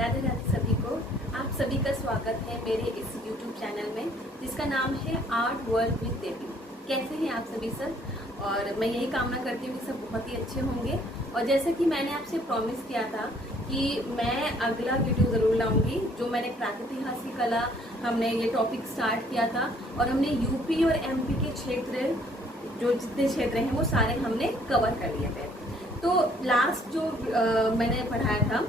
राधे राधे सभी को। आप सभी का स्वागत है मेरे इस YouTube चैनल में जिसका नाम है आर्ट वर्ल्ड विद देवी। कैसे हैं आप सभी सर? और मैं यही कामना करती हूँ कि सब बहुत ही अच्छे होंगे। और जैसे कि मैंने आपसे प्रॉमिस किया था कि मैं अगला वीडियो ज़रूर लाऊंगी। जो मैंने प्राकृतिक हास्य कला हमने ये टॉपिक स्टार्ट किया था और हमने यूपी और एमपी के क्षेत्र, जो जितने क्षेत्र हैं वो सारे हमने कवर कर लिए थे। तो लास्ट जो मैंने पढ़ाया था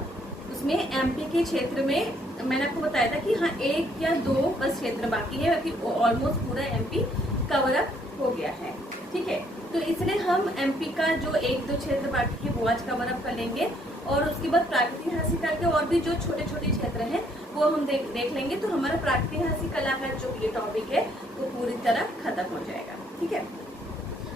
उसमें एमपी के क्षेत्र में मैंने आपको बताया था कि हाँ 1 या 2 बस क्षेत्र बाकी है, बाकी ऑलमोस्ट पूरा एमपी कवर अप हो गया है। ठीक है, तो इसलिए हम एमपी का जो 1-2 क्षेत्र बाकी है वो आज कवर अप कर लेंगे और उसके बाद प्राकृतिक हास्य कला के और भी जो छोटे छोटे क्षेत्र हैं वो हम देख लेंगे। तो हमारा प्राकृतिक हास्य कला का जो ये टॉपिक है वो पूरी तरह खत्म हो जाएगा। ठीक है,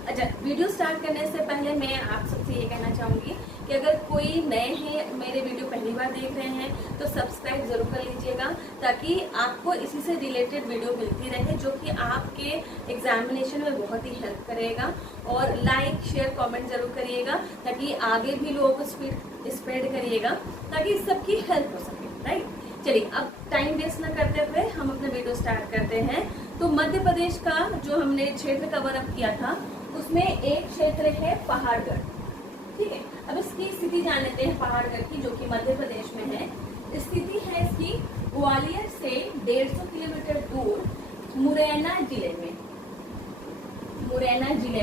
अच्छा, वीडियो स्टार्ट करने से पहले मैं आप सबसे ये कहना चाहूँगी कि अगर कोई नए हैं, मेरे वीडियो पहली बार देख रहे हैं तो सब्सक्राइब जरूर कर लीजिएगा ताकि आपको इसी से रिलेटेड वीडियो मिलती रहे जो कि आपके एग्जामिनेशन में बहुत ही हेल्प करेगा। और लाइक शेयर कमेंट जरूर करिएगा ताकि आगे भी लोगों को स्प्रेड करिएगा ताकि सबकी हेल्प हो सके। राइट, चलिए अब टाइम वेस्ट न करते हुए हम अपना वीडियो स्टार्ट करते हैं। तो मध्य प्रदेश का जो हमने क्षेत्र कवर अप किया था उसमें एक क्षेत्र है पहाड़गढ़। ठीक है, अब इसकी स्थिति जान लेते हैं पहाड़गढ़ की, जो कि मध्य प्रदेश में है। स्थिति है इसकी ग्वालियर से 150 किलोमीटर दूर मुरैना जिले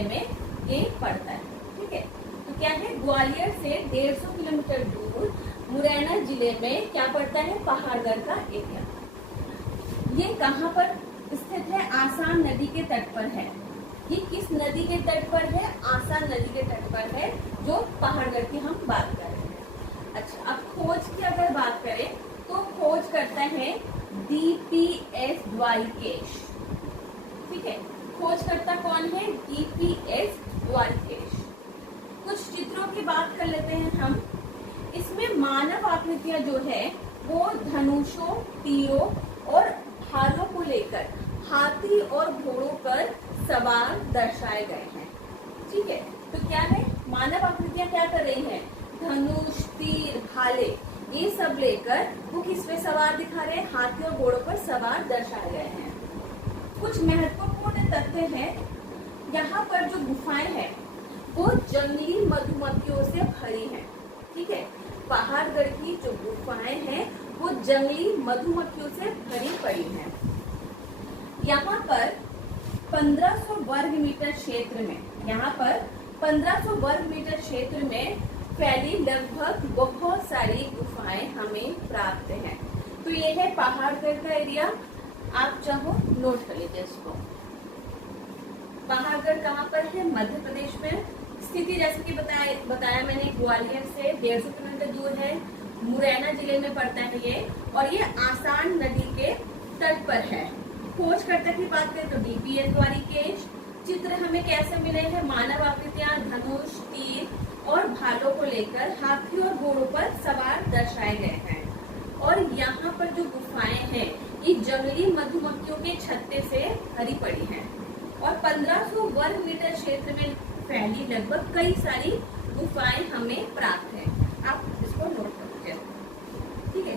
में ये पड़ता है। ठीक है, तो क्या है, ग्वालियर से 150 किलोमीटर दूर मुरैना जिले में क्या पड़ता है, पहाड़गढ़ का एरिया। ये कहाँ पर स्थित है? आसाम नदी के तट पर है। ये किस नदी के तट पर है? आसाम नदी के तट पर है, जो पहाड़गढ़ की हम बात कर रहे हैं। अच्छा, अब खोज की अगर बात करें तो खोज करता है DPS द्वारिकेश। ठीक है, खोज करता कौन है? DPS द्वारिकेश। कुछ चित्रों की बात कर लेते हैं हम। इसमें मानव आकृतियां जो है वो धनुषों, तीरों और भालों को लेकर हाथी और घोड़ों पर सवार दर्शाए गए हैं। ठीक है, तो क्या है, मानव आकृतियां क्या कर रही हैं? धनुष, तीर, भाले ये सब लेकर वो किस पे सवार दिखा रहे हैं? हाथी और घोड़ों पर सवार दर्शाए गए हैं। कुछ महत्वपूर्ण तथ्य हैं। यहाँ पर जो गुफाएं हैं वो जंगली मधुमक्खियों से भरी हैं। ठीक है, पहाड़गढ़ की जो गुफाएं हैं वो जंगली मधुमक्खियों से भरी पड़ी हैं। यहाँ पर 1500 वर्ग मीटर क्षेत्र में फैली लगभग बहुत सारी गुफाएं हमें प्राप्त हैं। तो ये है पहाड़गढ़ का एरिया। आप चाहो नोट कर लीजिए इसको। पहाड़गढ़ कहाँ पर है? मध्य प्रदेश में। स्थिति जैसे कि बताया मैंने, ग्वालियर से 150 किलोमीटर दूर है, मुरैना जिले में पड़ता है ये, और ये आसाम नदी के तट पर है। खोजकर्ता की बात करें तो DPS द्वारिकेश। चित्र हमें कैसे मिले हैं? मानव आकृतियां धनुष, तीर और भालों को लेकर हाथी और घोड़ों पर सवार दर्शाए गए हैं। और यहाँ पर जो गुफाएं हैं ये जंगली मधुमक्खियों के छत्ते से भरी पड़ी हैं और 1500 वर्ग मीटर क्षेत्र में फैली लगभग कई सारी गुफाएं हमें प्राप्त है। आप इसको नोट कर लीजिए। ठीक है,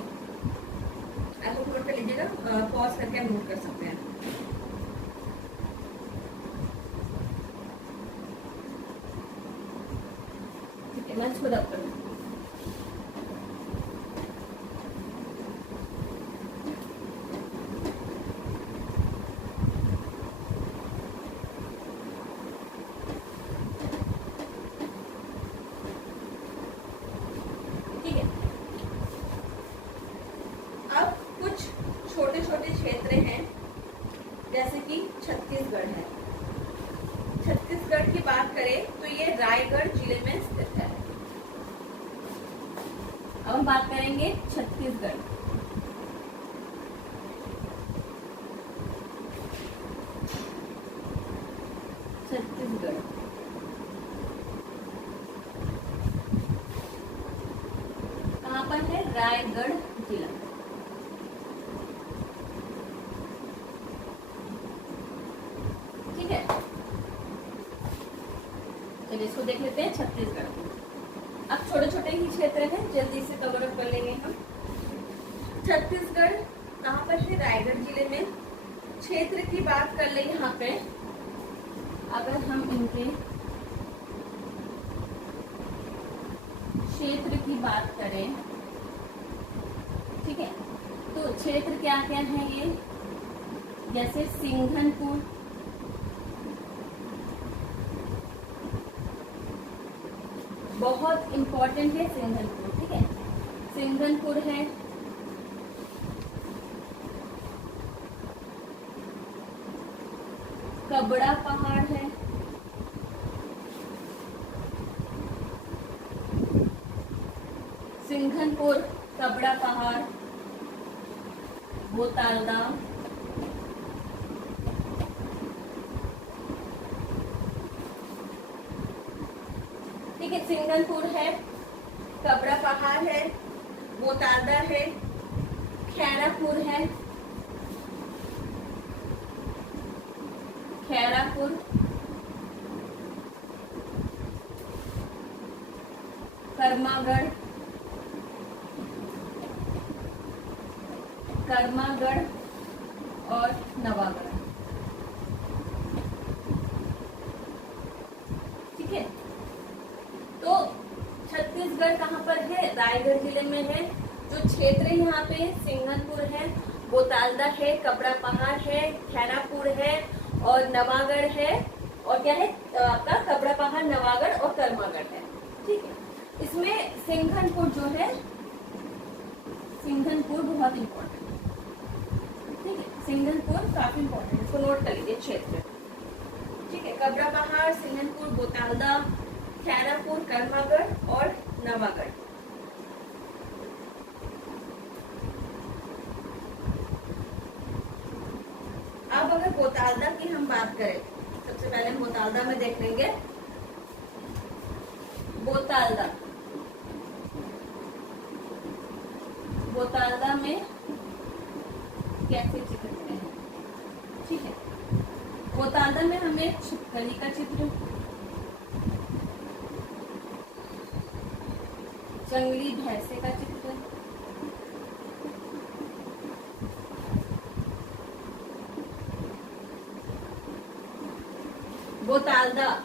आप नोट कर लीजिएगा, पॉज करके आप नोट कर सकते हैं। ठीक है, मैं इसको रब कर दूँ। छोटे छोटे क्षेत्र हैं जैसे कि छत्तीसगढ़ है। छत्तीसगढ़ की बात करें तो ये रायगढ़ जिले में स्थित है। अब हम बात करेंगे छत्तीसगढ़। छत्तीसगढ़ कहाँ पर है? रायगढ़ जिला। इसको देख लेते हैं छत्तीसगढ़। अब छोटे छोटे ही क्षेत्र हैं, जल्दी से कवर अप कर लेंगे हम। छत्तीसगढ़ कहाँ पर है? रायगढ़ जिले में। क्षेत्र की बात कर ले यहाँ पे, अगर हम इनके क्षेत्र की बात करें, ठीक है, तो क्षेत्र क्या क्या है ये, जैसे सिंघनपुर, बहुत इंपॉर्टेंट है सिंघनपुर, ठीक है, सिंघनपुर है, कबड़ा पहाड़ है, सिंघनपुर, कबड़ा पहाड़, बोतालदा, ठीक है, सिंघनपुर है, कबड़ा पहाड़ है, बोतालदा है, खैरापुर है, खैरापुर, कर्मागढ़, कर्मागढ़ और नवागढ़, ठीक है। तो छत्तीसगढ़ कहाँ पर है? रायगढ़ जिले में है। जो क्षेत्र यहाँ पे सिंघनपुर है, बोतालदा है, कबड़ा पहाड़ है, खैरापुर है और नवागढ़ है, और क्या है आपका? कबड़ा पहाड़, नवागढ़ और कर्मागढ़ है, ठीक है। इसमें सिंघनपुर जो है, सिंघनपुर बहुत इंपॉर्टेंट है, ठीक है, सिंघनपुर काफी इंपॉर्टेंट है, इसको नोट कर लीजिए क्षेत्र, ठीक है। कबड़ा पहाड़, सिंघनपुर, बोतालदा, खैरापुर, कर्मागढ़ और नवागढ़। अब अगर बोतालदा की हम बात करें, सबसे पहले हम बोतालदा में देख लेंगे। बोतालदा, बोतालदा में कैसे चित्र हैं, ठीक है। बोतालदा में हमें छिपकली का चित्र, जंगली भैंसे का चित्र,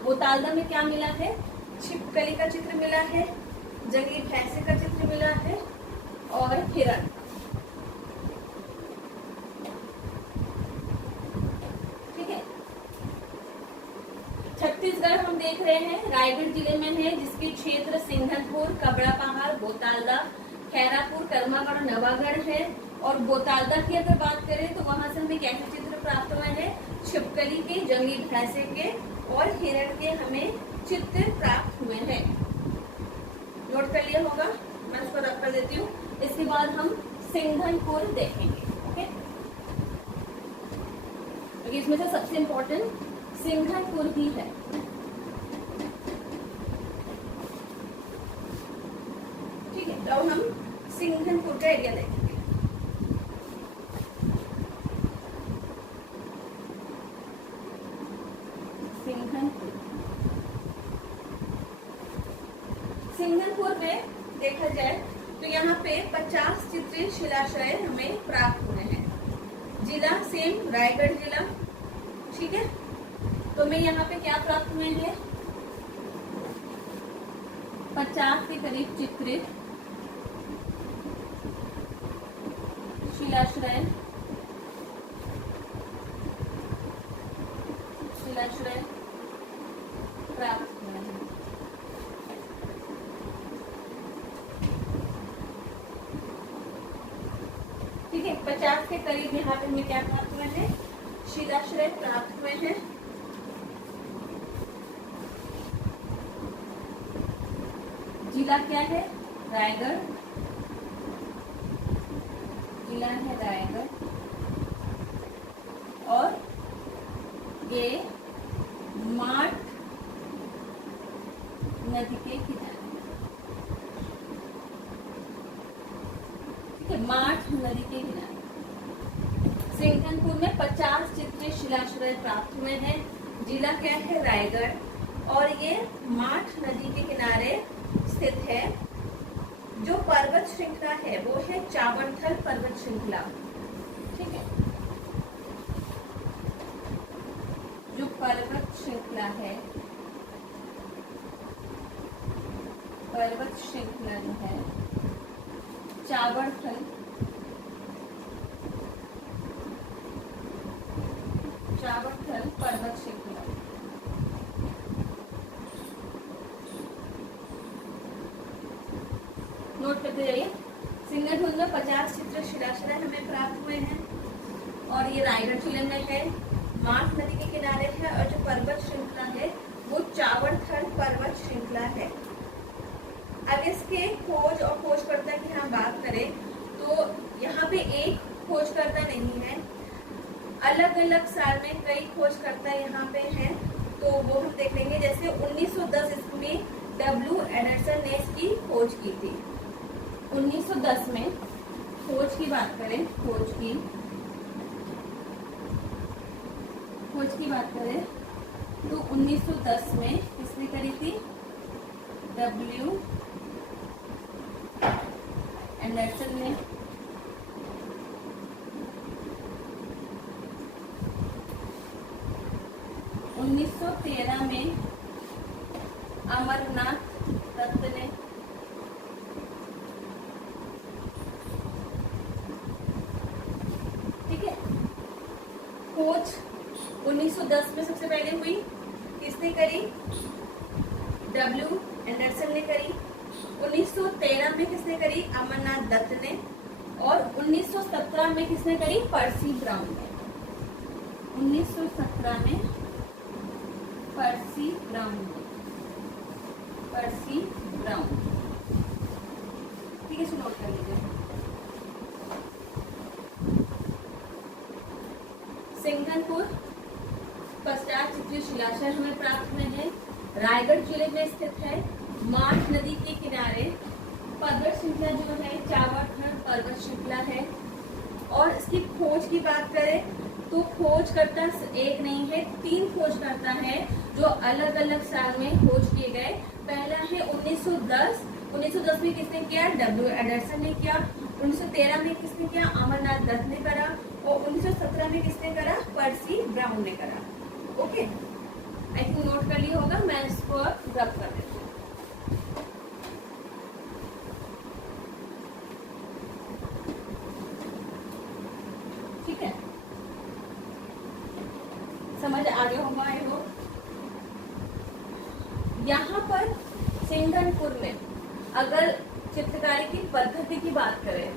बोतालदा में क्या मिला है? छिपकली का चित्र मिला है, जंगली भैंसे का चित्र मिला है और हिरण, ठीक है। छत्तीसगढ़ हम देख रहे हैं, रायगढ़ जिले में है, जिसके क्षेत्र सिंघनपुर, कबड़ा पहाड़, बोतालदा, खैरापुर, कर्मागढ़ और नवागढ़ है। और बोतालदा की अगर बात करें तो वहां से हमें कैसे चित्र प्राप्त हुए हैं? छिपकली के, जंगली भैंसे के और हिरण के हमें चित्र प्राप्त हुए हैं। नोट कर लिया होगा, मैं इसको रख कर देती हूँ। इसके बाद हम सिंघनपुर देखेंगे, ओके। तो इसमें से सबसे इम्पोर्टेंट सिंघनपुर ही है, ठीक है। तो हम सिंघनपुर का एरिया देखेंगे। सिंघनपुर में देखा जाए तो यहाँ पे 50 चित्रीय शिलाशय हमें प्राप्त हुए हैं। जिला सेम रायगढ़ जिला, ठीक है। तो हमें यहाँ पे क्या प्राप्त हुए हैं? 50 के करीब चित्रित शिलाश्रय प्राप्त हुए हैं। ठीक है, 50 के करीब यहाँ पे हमें क्या प्राप्त हुए हैं? शिलाश्रय प्राप्त हुए हैं। जिला क्या है? रायगढ़, जिला है रायगढ़। और ये माठ नदी के किनारे, ठीक है, माठ नदी के किनारे सिंघनपुर में 50 चित्रीय शिलाश्रय प्राप्त हुए हैं। जिला क्या है? रायगढ़। और ये माठ नदी के किनारे स्थित है। जो पर्वत श्रृंखला है वो है चावड़थल पर्वत श्रृंखला। ठीक है, जो पर्वत श्रृंखला है, पर्वत श्रृंखला जो है चावड़थल पर्वत श्रृंखला। नोट करते जाइए। सिंगरहुंड में 50 चित्र शिलाशय हमें प्राप्त हुए हैं और ये रायगढ़ जिले में है, माठ नदी के किनारे है और जो पर्वत श्रृंखला है वो चावड़थल पर्वत श्रृंखला है। अब इसके खोज और खोजकर्ता की हम बात करें तो यहाँ पे एक खोजकर्ता नहीं है, अलग अलग साल में कई खोजकर्ता यहाँ पे हैं, तो वो हम देख लेंगे। जैसे 1910 इसमें डब्ल्यू एंडरसन ने इसकी खोज की थी। 1910 में खोज की बात करें, खोज की बात करें तो 1910 में किसने करी थी? डब्ल्यू एंडरसन ने। उन्नीस सौ 13 में अमरनाथ दत्त ने। ठीक है, खोज 1910 में सबसे पहले हुई, किसने करी? डब्ल्यू एंडरसन ने करी। 1913 में किसने करी? अमरनाथ दत्त ने। और 1917 में किसने करी? पर्सी ब्राउन ने। 1917 में पर्सी ब्राउन। ठीक है, नोट कर लीजिए। सिंघनपुर 50 चित्रीय शिलाशय हमें प्राप्त हुए हैं, रायगढ़ जिले में स्थित है, माठ नदी के किनारे। पर्वत श्रृंखला जो है चावड़थल पर्वत श्रृंखला है। और इसकी खोज की बात करें तो खोजकर्ता एक नहीं है, 3 खोजकर्ता है जो अलग अलग साल में खोज किए गए। पहला है 1910। 1910 में किसने किया? डब्ल्यू एंडरसन ने किया। 1913 में किसने किया? अमरनाथ दत्त ने करा। और 1917 में किसने करा? पर्सी ब्राउन ने करा। ओके, आई थिंक नोट कर लिया होगा, मैं इसको अब रब कर देती हूँ। ठीक है, समझ आ गया होगा आई होप। यहाँ पर सिंघनपुर में अगर चित्रकारी की पद्धति की बात करें,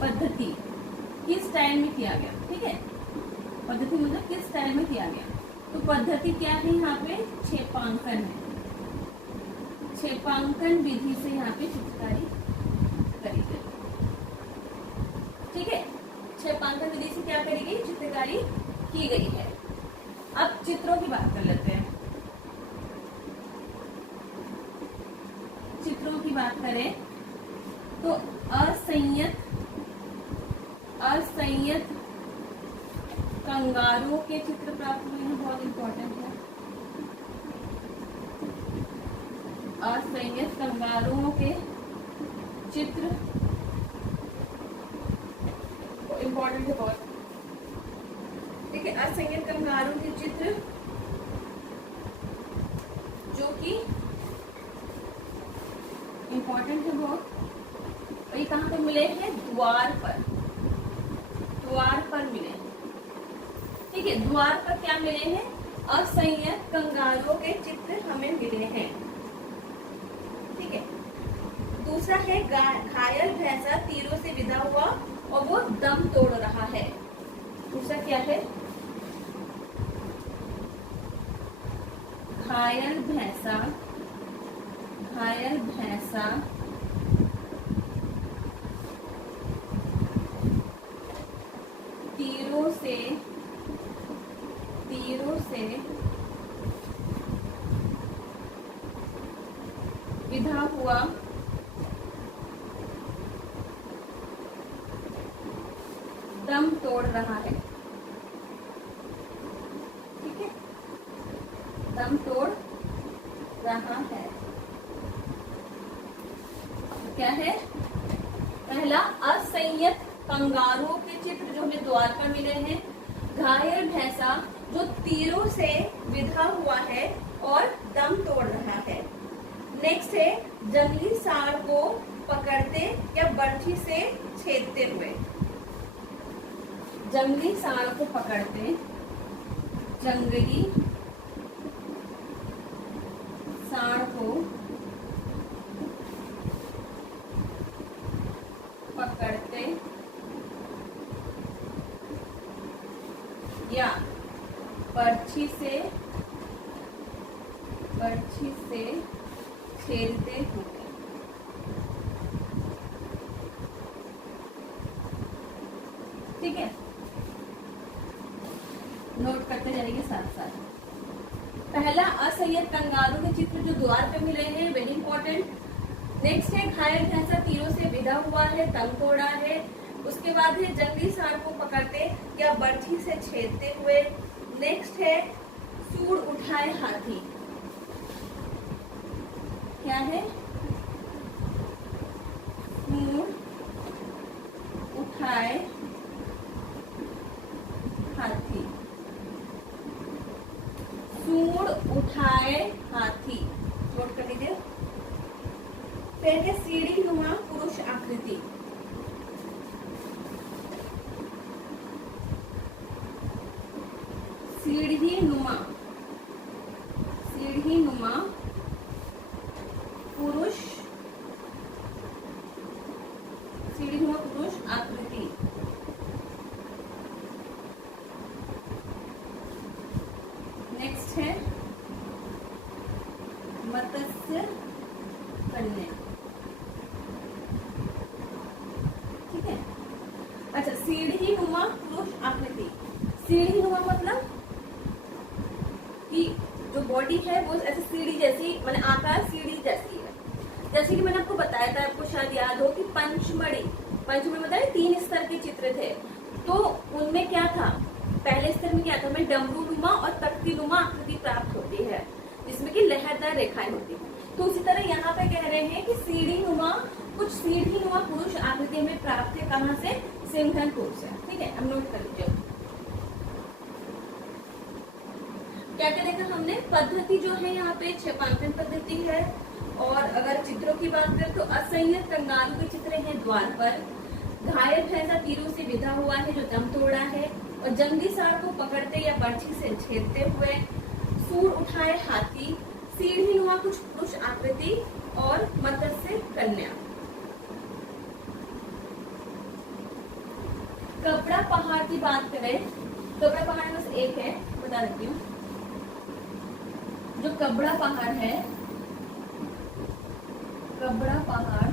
पद्धति किस स्टाइल में किया गया, ठीक है, पद्धति मतलब किस स्टाइल में किया गया, तो पद्धति क्या है? यहाँ पे क्षेपांकन है। क्षेपांकन विधि से यहाँ पे चित्रकारी करी गई। ठीक है, क्षेपांकन विधि से क्या करी गई? चित्रकारी की गई है। अब चित्रों की बात कर लेते हैं। चित्रों की बात करें तो असंयत कंगारुओं के चित्र प्राप्त हुए हैं, बहुत इंपॉर्टेंट है। असंयत कंगारुओं के चित्र इंपॉर्टेंट है बहुत। ठीक है, असंयत कंगारुओं के चित्र जो कि इंपॉर्टेंट है बहुत। और ये कहाँ पे मिले हैं? द्वार पर मिले। ठीक है, द्वार पर क्या मिले हैं? असंयत कंगारुओं के चित्र हमें मिले हैं। ठीक है, दूसरा है घायल भैंसा तीरों से विदा हुआ और वो दम तोड़ रहा है। दूसरा क्या है? घायल भैंसा तीरों से विदा हुआ दम तोड़ रहा है। ठीक है, दम तोड़ रहा है। क्या है? असंयत कंगारुओं के चित्र जो हमें द्वार पर मिले हैं। घायल भैंसा जो तीरों से विधा हुआ है और दम तोड़ रहा है। नेक्स्ट है जंगली सांड को पकड़ते या बर्छी से छेदते हुए। जंगली सांड को पकड़ते, जंगली सांड को पकड़ते या बर्छी से छेदते हुए। ठीक है, नोट करते जाएंगे साथ साथ। पहला असंयत कंगारू के चित्र जो द्वार पे मिले हैं, वेरी इंपॉर्टेंट। नेक्स्ट है घायल भैंसा तीरों से विधा हुआ है, तंग तोड़ा है। उसके बाद है जंगली सांड को पकड़ते या बर्छी से छेदते हुए। नेक्स्ट है सूंड उठाए हाथी। क्या है? सूंड उठाए हाथी। सूंड उठाए हाथी, नोट कर लीजिए। फिर है सीढ़ी नुमा पुरुष आकृति। सीढ़ी नुमा पुरुष, सीढ़ी नुमा पुरुष आकृति। नेक्स्ट है मत्स्य कन्या। ठीक है, अच्छा सीढ़ी नुमा पुरुष आकृति। सीढ़ी नुमा मतलब कि जो बॉडी है वो ऐसे सीढ़ी जैसी, मैंने आकार सीढ़ी जैसी है। जैसे कि मैंने आपको बताया था, आपको शायद याद हो कि पंचमढ़ी बताया 3 स्तर के चित्र थे। तो उनमें क्या था, पहले स्तर में क्या था, हमें डमरू नुमा और तख्ती नुमा आकृति प्राप्त होती है, जिसमें कि लहरदार रेखाएं होती है। तो उसी तरह यहाँ पे कह रहे हैं कि सीढ़ी नुमा, कुछ सीढ़ी नुमा पुरुष आकृति में प्राप्त है। कहाँ से? सिंघनपुर से। ठीक है, अब नोट कर लीजिए। क्या क्या देखा हमने? पद्धति जो है यहाँ पे छेपांकन पद्धति है। और अगर चित्रों की बात करें तो असंयत कंगारू के चित्र हैं द्वार पर। घायल भैंसा तीरों से विधा हुआ है जो दम तोड़ा है। और जंगली सांड को पकड़ते या बर्छी से छेदते हुए। सूंड उठाए हाथी, सीढ़ी नुमा कुछ पुरुष आकृति और मत्स्य कन्या। कपड़ा पहाड़ की बात करें, कपड़ा पहाड़ बस एक है, बता देती हूँ। जो कबड़ा पहाड़ है, कबड़ा पहाड़,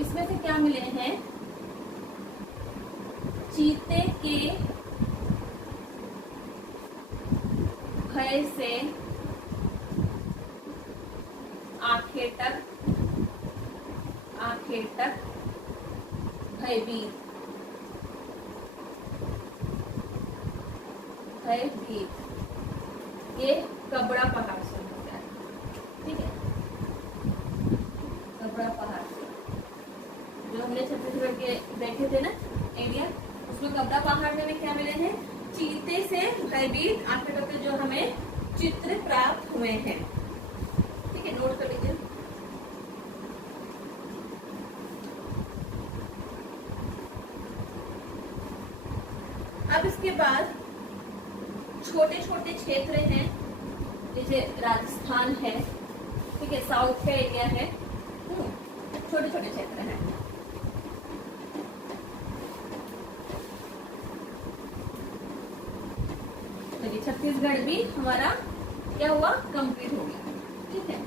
इसमें से क्या मिले हैं? चीते के भय से आंखें तक भयभीत, ये कबड़ा पहाड़ से होता है। ठीक है, कबड़ा पहाड़ से जो हमने छत्तीसगढ़ के देखे थे ना एरिया, उसमें कबड़ा पहाड़ में क्या मिले हैं? चीते से भयभीत आंखें तक जो हमें चित्र प्राप्त हुए हैं। ठीक है, नोट कर लीजिए। अब इसके बाद छोटे छोटे क्षेत्र हैं, जैसे राजस्थान है। ठीक है, साउथ का एरिया है। छोटे छोटे क्षेत्र हैं। चलिए, छत्तीसगढ़ भी हमारा क्या हुआ? कंप्लीट हो गया। ठीक है,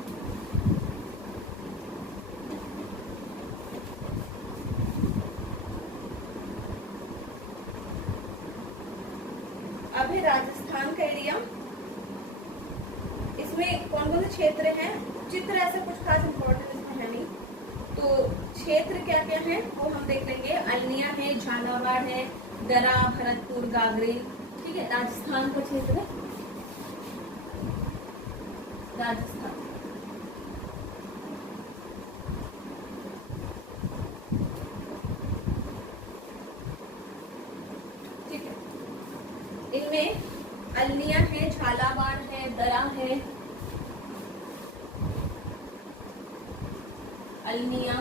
अब है राजस्थान का एरिया। इसमें कौन कौन से क्षेत्र हैं? चित्र ऐसा कुछ खास इम्पोर्टेंट इसमें है नहीं, तो क्षेत्र क्या क्या है वो हम देख लेंगे। अलनिया है, झालावाड़ है, दरा, भरतपुर, गागरेन। ठीक है, राजस्थान का क्षेत्र है, राजस्थान। अलनिया है, झालावाड़ है, दरा है। अलनिया,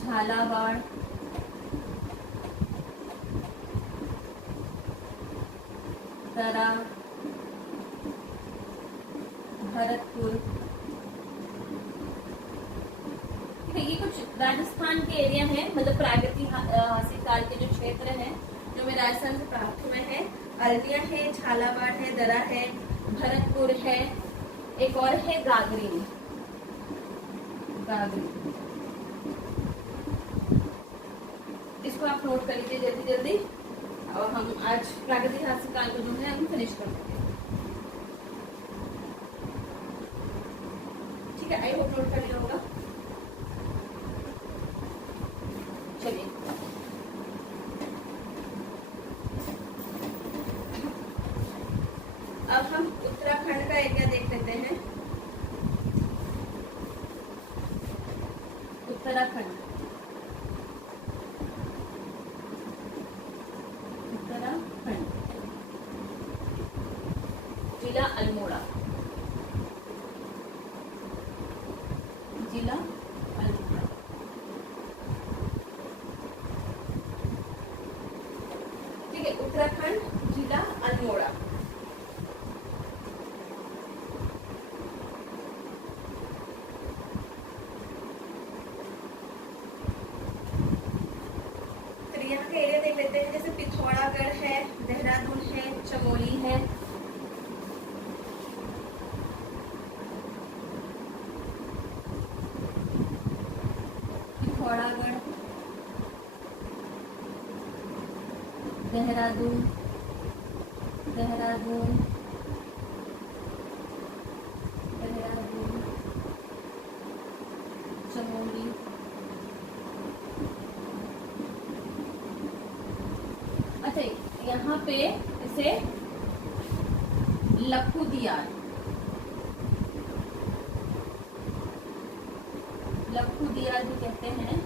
झालावाड़, दरा, भरतपुर। ये कुछ राजस्थान के एरिया हैं, मतलब प्रागैतिहासिक काल के जो क्षेत्र हैं जो मैं राजस्थान से प्राप्त हुए हैं। अलनिया है, झालावाड़ है, दरा है, भरतपुर है, एक और है गागरी। इसको आप नोट कर लीजिए जल्दी जल्दी, और हम आज प्रागैतिहासिक काल को जो है हम फिनिश कर देंगे। ठीक है, आई होप नोट कर लिया होगा। चलिए अब हम उत्तराखंड का एरिया देख लेते हैं। उत्तराखंड, जिला अल्मोड़ा, जिला अल्मोड़ा। ठीक है, उत्तराखंड जिला अल्मोड़ा। फिर यहाँ के एरिया देख लेते हैं, जैसे पिथौरागढ़ है, देहरादून है, चमोली है। पिथौरागढ़, देहरादून, देहरादून, देहरादून, चमोली। अच्छा, यहाँ पे इसे लखुदियार, लखुदियार भी कहते हैं।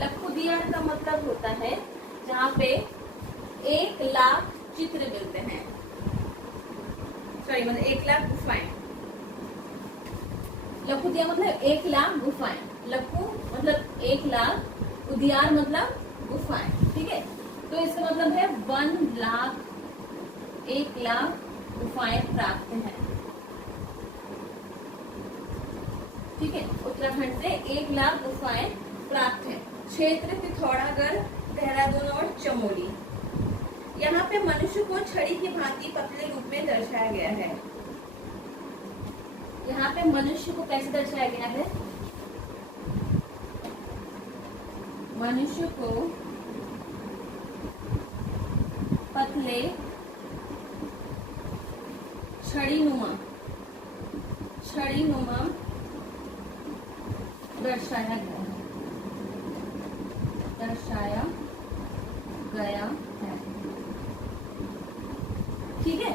लखुदियार का मतलब होता है जहाँ पे 1 लाख चित्र मिलते हैं, सॉरी मतलब 1 लाख गुफाएं। लखुदियार मतलब 1 लाख गुफाएं। लखु मतलब 1 लाख, उदियार मतलब गुफाएं। ठीक है, तो इसका मतलब है 1 लाख, 1 लाख गुफाएं प्राप्त हैं। ठीक है, उत्तराखंड से 1 लाख गुफाएं प्राप्त हैं। क्षेत्र पिथौरागढ़, देहरादून और चमोली। यहाँ पे मनुष्य को छड़ी की भांति पतले रूप में दर्शाया गया है। यहाँ पे मनुष्य को कैसे दर्शाया गया है? मनुष्य को पतले छड़ीनुमा दर्शाया गया है, दर्शाया गया है। ठीक है,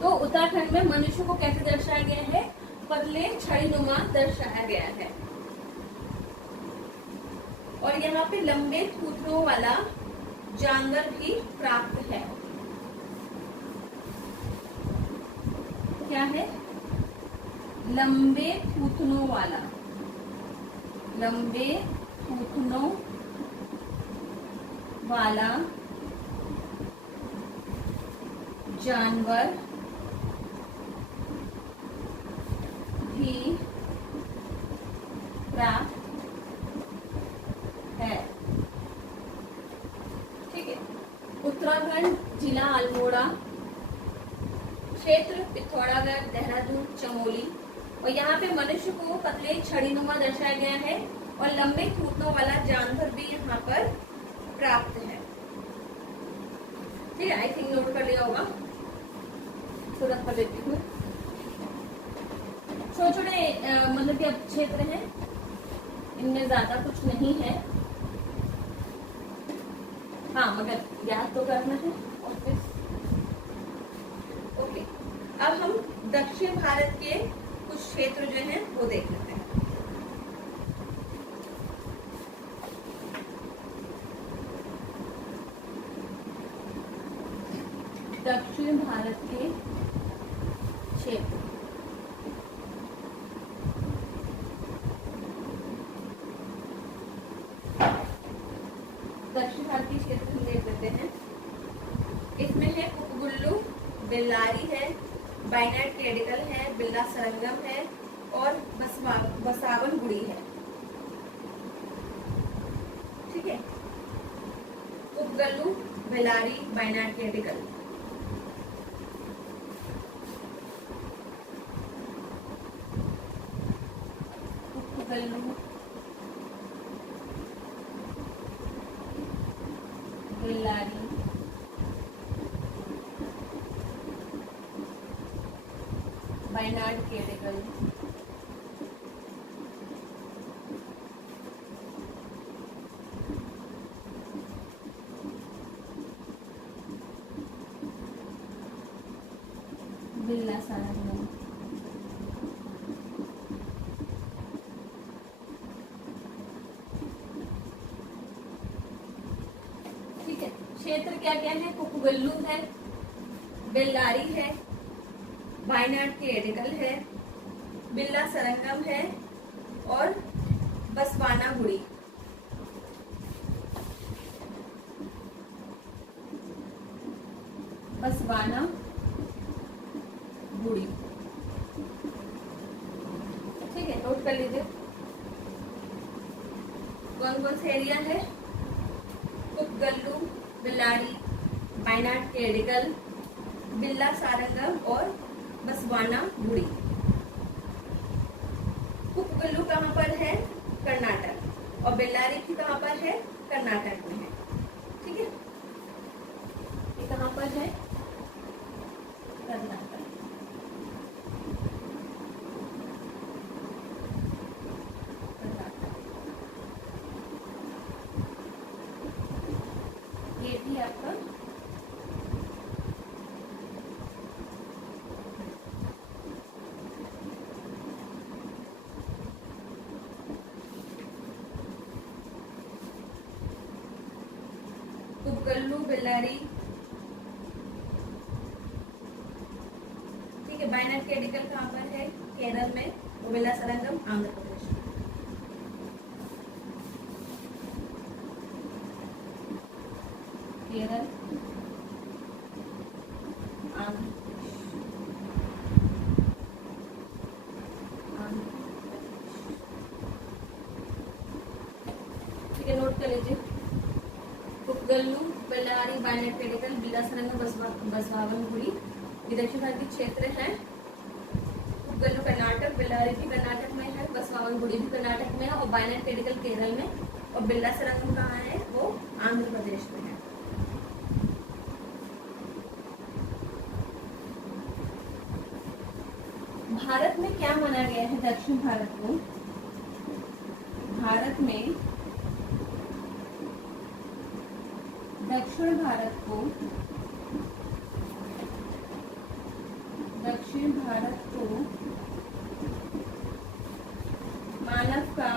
तो उत्तराखंड में मनुष्य को कैसे दर्शाया गया है? पतले छड़ीनुमा दर्शाया गया है। और यहाँ पे लंबे थूथनों वाला जानवर भी प्राप्त है। क्या है? लंबे थूथनों वाला, लंबे थूथनों वाला जानवर भी प्राप्त है। ठीक है, उत्तराखंड जिला अल्मोड़ा, क्षेत्र पिथौरागढ़, देहरादून, चमोली। और यहाँ पे मनुष्य को पतले छड़ीनुमा दर्शाया गया है और लंबे थूथनों वाला जानवर भी यहाँ पर प्राप्त है। ठीक है, आई थिंक नोट कर लिया होगा। थोड़ा कर देती हूँ। छोटे छोटे मतलब कि अब क्षेत्र हैं, इनमें ज्यादा कुछ नहीं है। हाँ, मगर याद तो करना है। ओके, अब हम दक्षिण भारत के कुछ क्षेत्र जो हैं वो देख लेते हैं। दक्षिण भारत के क्षेत्र। दक्षिण भारतीय क्षेत्र हम देख लेते हैं। इसमें है उपगुल्लू, बेल्लारी है, बायनैट क्लेडिकल है, बिल्ला सरंगम है और बसावन गुड़ी है। ठीक है, उपगुल्लू, बेल्लारी, बायनैट क्लेडिकल। उपगुल्लू, बेल्लारी, बायनैट क्लेडिकल, बिल्ला सरंगम। ठीक है, क्षेत्र क्या क्या है? उपगुल्लू है, बेल्लारी है, बायनैट क्लेडिकल है, बिल्ला सरंगम है और बसवाना गुड़ी। बसवाना गुड़ी। ठीक है, नोट कर लीजिए कौन कौन से एरिया है। उपगुल्लू, बेल्लारी, बायनैट क्लेडिकल, बिल्ला सारंगम और बसवाना गुड़ी। उपगुल्लू कहाँ पर है? कर्नाटक। और बेल्लारी की कहाँ पर है? कर्नाटक में है। ठीक है, ये कहाँ पर है? कर्नाटक। ये भी आपका उपगुल्लू, बेल्लारी। ठीक है, बायनैट क्लेडिकल कहाँ पर है? केरल में। और बिल्ला सरंगम आंध्र प्रदेश में। केरल, आंध्र प्रदेश, आंध्र प्रदेश। ठीक है, नोट कर लीजिए। उपगुल्लू, बेल्लारी, बायनैट क्लेडिकल, बिल्ला सरंगम, बसवावन गुड़ी ये दक्षिण भारतीय क्षेत्र है। उपगुल्लू कर्नाटक, बेल्लारी भी कर्नाटक में है, बसवावन गुड़ी भी कर्नाटक में है और बायनैट क्लेडिकल केरल में और बिल्ला सरंगम कहाँ है? वो आंध्र प्रदेश में है। भारत में क्या माना गया है? दक्षिण भारत को, भारत में दक्षिण भारत को, दक्षिण भारत को मानव का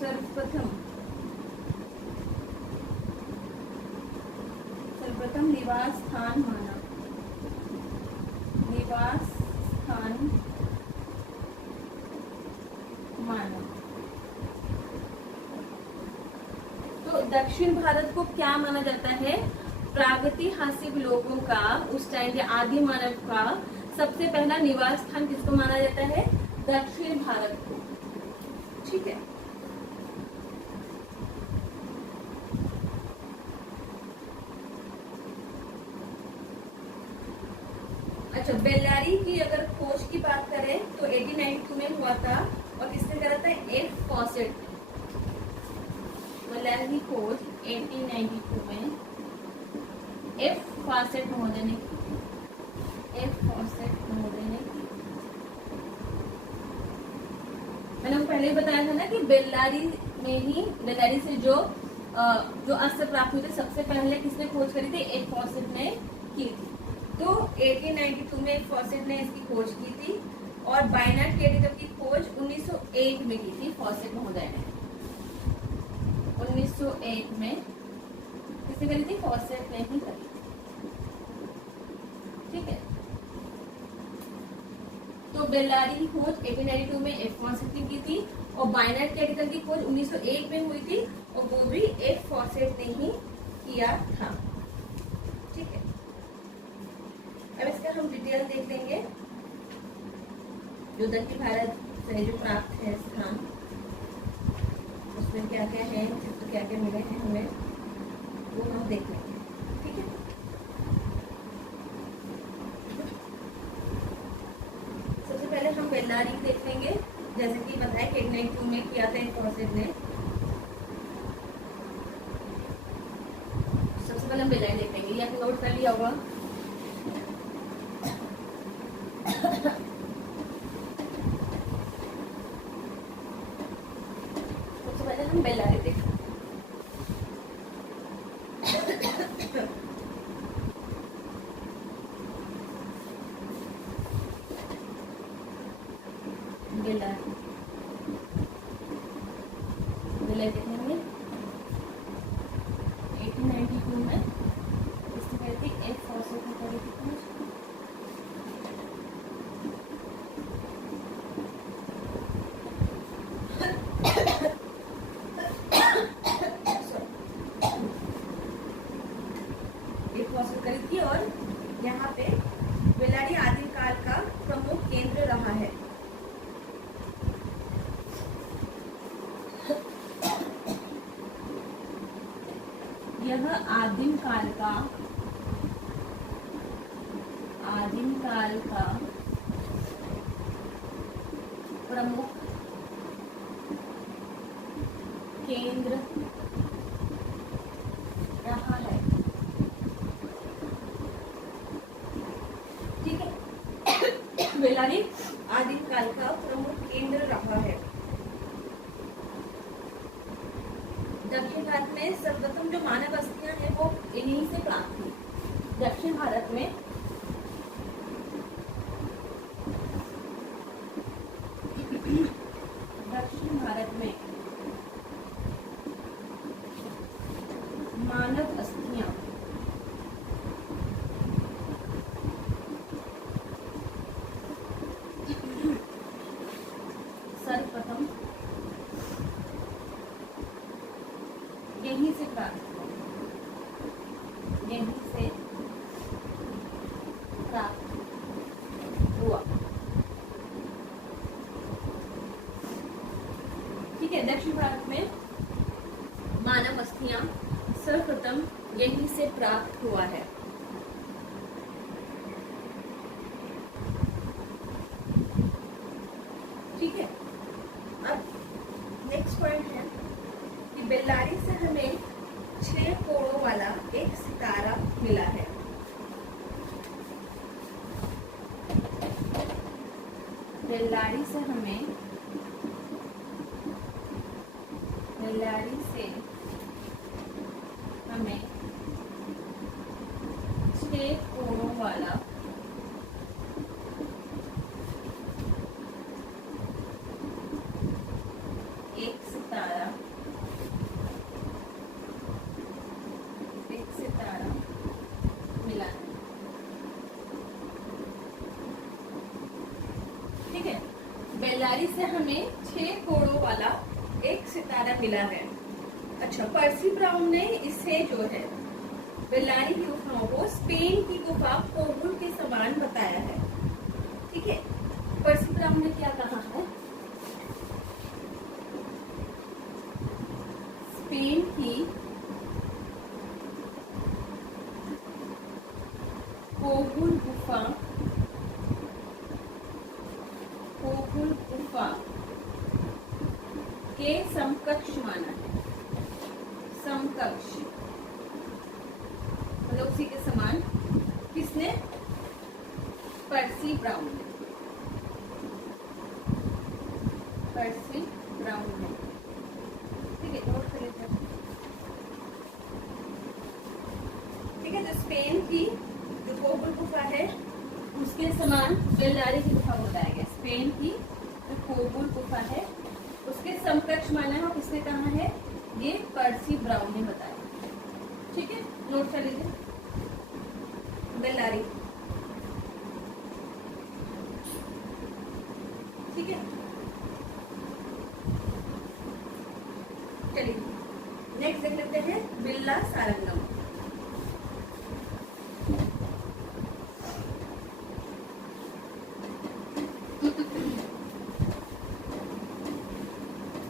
सर्वप्रथम निवास स्थान माना। निवास स्थान माना। तो दक्षिण भारत को क्या माना जाता है? प्रागैतिहासिक लोगों का, उस टाइम के आदि मानव का सबसे पहला निवास स्थान किसको माना जाता है? दक्षिण भारत को। ठीक है, अच्छा, बेल्लारी की अगर खोज की बात करें तो 1892 में हुआ था और किसने करा था? F faucet. बेल्लारी की खोज 1892 में एफ फॉसेट महोदय ने की। एफ फॉसेट महोदय ने की। मैंने पहले ही बताया था ना कि बेल्लारी में ही, बेल्लारी से जो अस्त्र प्राप्त हुए थे सबसे पहले किसने खोज करी थी? एफ फॉसेट ने की थी। तो 1892 में फॉसेट ने इसकी खोज की थी और बायनैट क्लेडिकल की खोज 1901 में की थी फॉसेट महोदय ने। 1901 में किसने करी थी? फॉसेट ने ही करी। ठीक है, तो बेल्लारी की खोज 1892 में एफ फॉसेट ने की थी और बाइनरी कैटेगरी की खोज 1901 में हुई थी और वो भी एफ फॉसेट ने ही किया था। ठीक है, अब इसका हम डिटेल देख लेंगे। जो दक्षिण भारत से जो प्राप्त है स्थान, उसमें क्या क्या है, चित्र क्या क्या मिले हैं हमें, वो हम देख लेंगे। ठीक है, सबसे पहले हम बेल्लारी देख लेंगे। जैसे कि बताया कि 1892 में किया था फॉसेट ने। सबसे पहले हम बेल्लारी देख लेंगे, या नोट कर लिया होगा। सबसे पहले हम बेल्लारी देखें। बेल्लारी देखेंगे 1892 में इससे कहती एक फॉसेट में करी थी खोज। एक फॉसेट करी थी और यहाँ पे बेल्लारी आदिम काल का प्रमुख केंद्र रहा है। यह आदिम काल का प्रमुख केंद्र रहा है। ठीक है, बेल्लारी आदिम काल का प्रमुख केंद्र रहा है। दक्षिण भारत में सर्वप्रथम जो मानव बस्तियां हैं वो इन्हीं से प्राप्त हुई। दक्षिण भारत में मानव बस्तियां सर्वप्रथम यहीं से प्राप्त हुआ। ठीक है, दक्षिण भारत में मानव बस्तियां सर्वप्रथम यहीं से प्राप्त हुआ है। ठीक है, अब नेक्स्ट पॉइंट है कि बेल्लारी से हमें 6 कोणों वाला एक सितारा मिला है। बेल्लारी से हमें 6 कोणों वाला एक सितारा मिला है। ठीक है, बेल्लारी से हमें 6 कोणों वाला एक सितारा मिला है। अच्छा, पर्सी ब्राउन ने इसे जो है बेल्लारी की गुफाओं को स्पेन की गुफा कोबुल के समान बताया है। ठीक है, पर्सी ब्राउन ने क्या कहा है? स्पेन की कोबुल गुफा के समकक्ष माना है। समकक्ष मतलब उसी के समान। किसने? पर्सी ब्राउन ने। ठीक है, नोट कर लेते हैं। ठीक है, तो स्पेन की जो कोबुल गुफा है उसके समान बेल्लारी की गुफा बताया गया। स्पेन की जो कोबुल गुफा है उसके समकक्ष माना है। और किसने कहा है? ये पर्सी ब्राउन ने बताया। ठीक है, नोट कर लीजिए। बेल्लारी, ठीक है। चलिए नेक्स्ट देख लेते हैं बिल्ला सारंगम।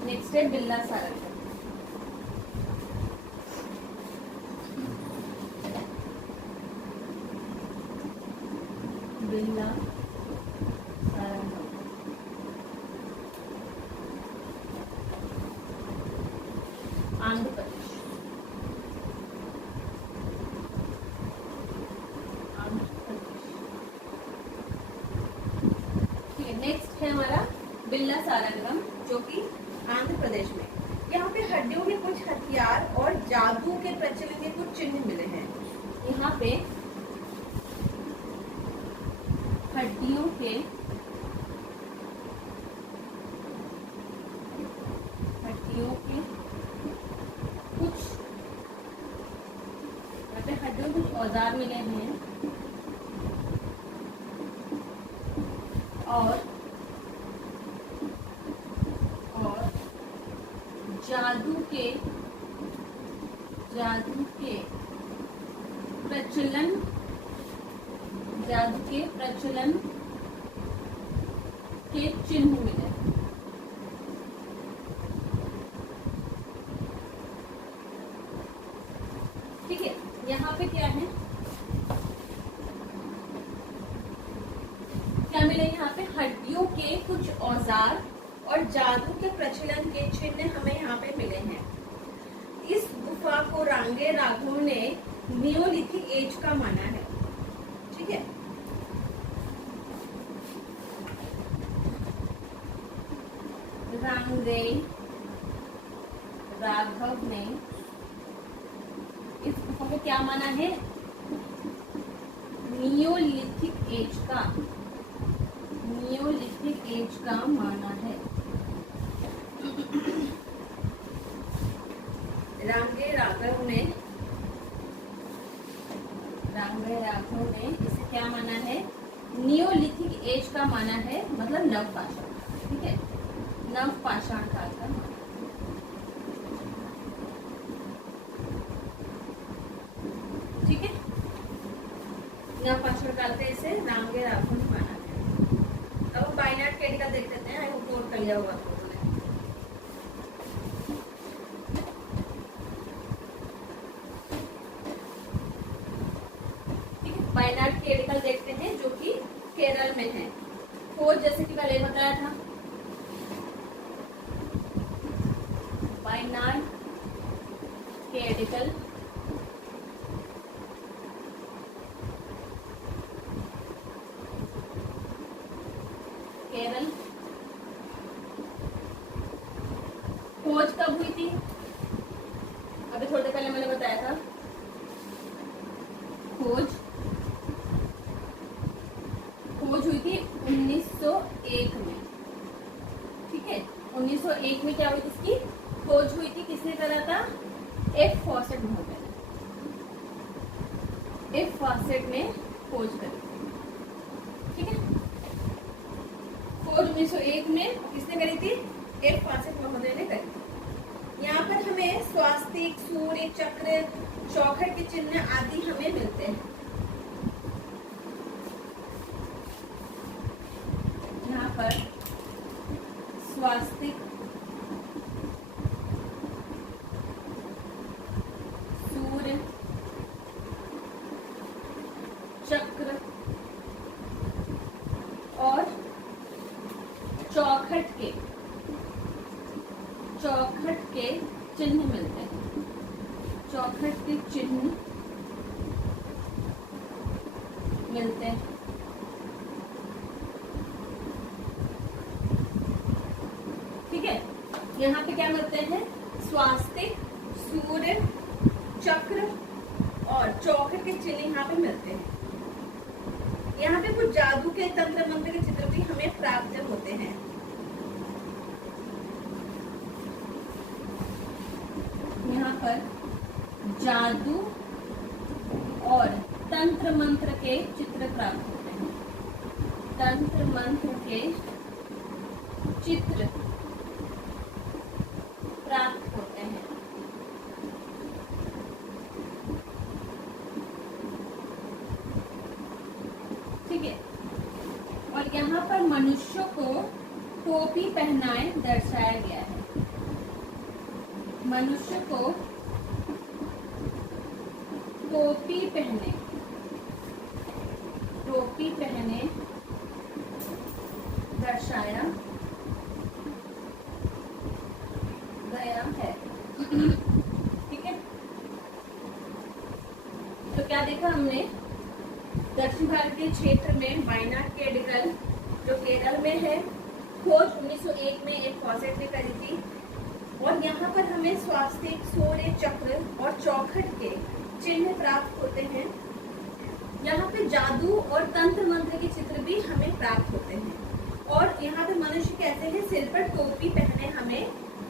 नेक्स्ट है बिल्ला सारंगम। बिल्ला सारंगम, आंध्र प्रदेश। ठीक है, नेक्स्ट है हमारा बिल्ला सारंगम जो कि आंध्र प्रदेश में। यहाँ पे हड्डियों के कुछ हथियार और जादू के प्रचलन के कुछ चिन्ह मिले हैं। यहाँ पे हड्डियों के कुछ हड्डियों कुछ औजार मिले हैं और जादू के प्रचलन के चिन्ह मिले। ठीक है, यहाँ पे क्या है, क्या मिले यहाँ पे? हड्डियों के कुछ औजार और जादू के प्रचलन के चिन्ह हमें यहाँ पे मिले हैं। इस गुफा को रांगे राघव ने नियोलिथिक एज का माना है। ठीक है, रांगे राघव ने इस गुफा को क्या माना है? नियोलिथिक एज का माना है। रांगे राघव ने इसे क्या माना है? नियोलिथिक एज का माना है, मतलब नवपाषाण। ठीक है, नवपाषाण काल का माना। ठीक है, नवपाषाण काल का इसे रांगे राघव ने माना है। अब हम बाइनाट केडी का देख लेते हैं। आई होप नोट कर लिया होगा आपने। वायनाड केडिकल देखते हैं जो कि केरल में है। खोज जैसे कि पहले बताया था, वायनाड केडिकल केरल। खोज कब हुई थी? अभी थोड़ी पहले मैंने बताया था। खोज हुई थी 1901 में। ठीक है, 1901 में क्या हुई थी? इसकी खोज हुई थी। किसने करा था? एफ फॉसेट महोदय ने एफ फॉसेट ने खोज करी थी। ठीक है, खोज 1901 में किसने करी थी? एफ फॉसेट महोदय ने करी थी। यहाँ पर हमें स्वास्तिक, सूर्य चक्र, चौखट के चिन्ह आदि हमें मिलते हैं। यहाँ पर स्वास्तिक, सूर्य चक्र और चौखट के चिन्ह मिलते हैं। चौखट के चिन्ह मिलते हैं। ठीक है, यहाँ पे क्या मिलते हैं? स्वास्तिक, सूर्य चक्र और चौखट के चिन्ह यहाँ पे मिलते हैं। यहाँ पे कुछ जादू के तंत्र मंत्र के चित्र भी हमें प्राप्त होते हैं। पर जादू और तंत्र मंत्र के चित्र प्राप्त होते हैं। तंत्र मंत्र के चित्र प्राप्त होते हैं। ठीक है, और यहाँ पर मनुष्य को टोपी पहनाए दर्शाया गया है। मनुष्य को टोपी पहने दर्शाया गया है। ठीक है, तो क्या देखा हमने, दक्षिण भारतीय क्षेत्र में वायनाड केडिकल जो केरल में है, खोज 1901 में एक फॉसेट ने करी थी। और यहाँ पर हमें स्वास्तिक, सूर्य चक्र और चौखट के चिन्ह प्राप्त होते हैं। यहाँ पे जादू और तंत्र मंत्र के चित्र भी हमें प्राप्त होते हैं। और यहाँ पे मनुष्य कैसे हैं, सिर पर टोपी पहने हमें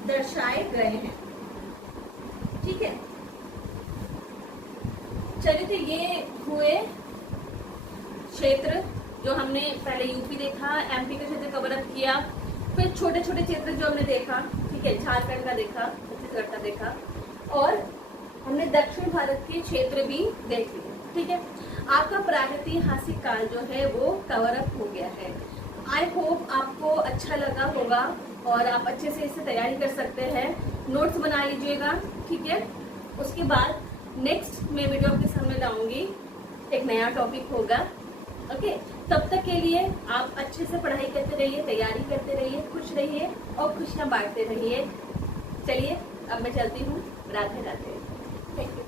दर्शाए गए हैं। ठीक है, चलिए, तो ये हुए क्षेत्र जो हमने पहले यूपी देखा, एमपी का क्षेत्र कवर अप किया, फिर छोटे छोटे क्षेत्र जो हमने देखा। ठीक है, झारखंड का देखा, छत्तीसगढ़ का देखा, और हमने दक्षिण भारत के क्षेत्र भी देख लिए। ठीक है, आपका प्रागैतिहासिक काल जो है वो कवर अप हो गया है। आई होप आपको अच्छा लगा होगा और आप अच्छे से इससे तैयारी कर सकते हैं। नोट्स बना लीजिएगा। ठीक है, उसके बाद नेक्स्ट मैं वीडियो आपके सामने लाऊंगी, एक नया टॉपिक होगा। ओके, तब तक के लिए आप अच्छे से पढ़ाई करते रहिए, तैयारी करते रहिए, खुश रहिए और खुशियाँ बांटते रहिए। चलिए, अब मैं चलती हूँ। राधे राधे। Thank you.